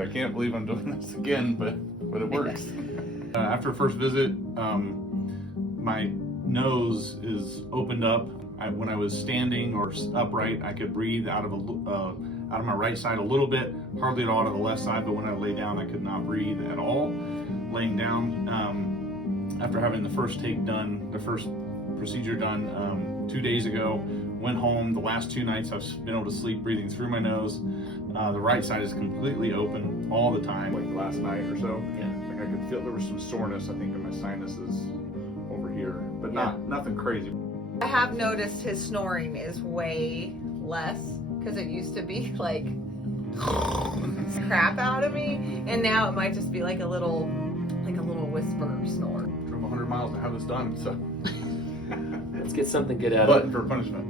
I can't believe I'm doing this again, but it works. After first visit, my nose is opened up. When I was standing or upright, I could breathe out of my right side a little bit, hardly at all out of the left side. But when I lay down, I could not breathe at all. Laying down, after having the first procedure done 2 days ago, went home. The last 2 nights I've been able to sleep breathing through my nose. The right side is completely open all the time. Like last night or so, like I could feel there was some soreness, I think, in my sinuses over here, but nothing crazy. I have noticed his snoring is way less, because it used to be like crap out of me, and now it might just be like a little whisper snore. Drove 100 miles to have this done, so Let's get something good out of it. glutton for punishment.